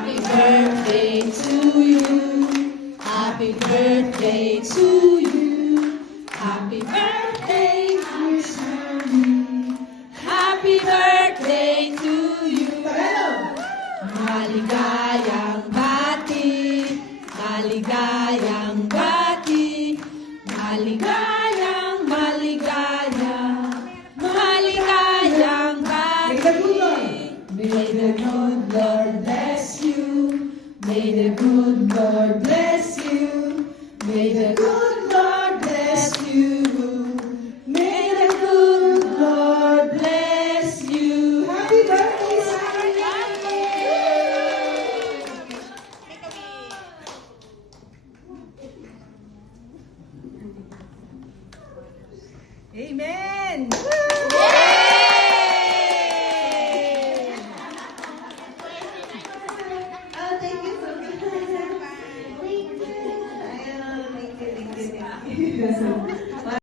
Happy birthday to you. Happy birthday to you. Happy birthday, dear Sammy. Happy birthday to you. Maligayang bati, maligayang bati, maligayang maligaya, maligayang bati. May the good Lord bless you. May the good Lord bless you. May the good Lord bless you. May the good Lord bless you. Happy birthday, Amen! Oh, thank you so much. Thank you. Thank you. Thank you.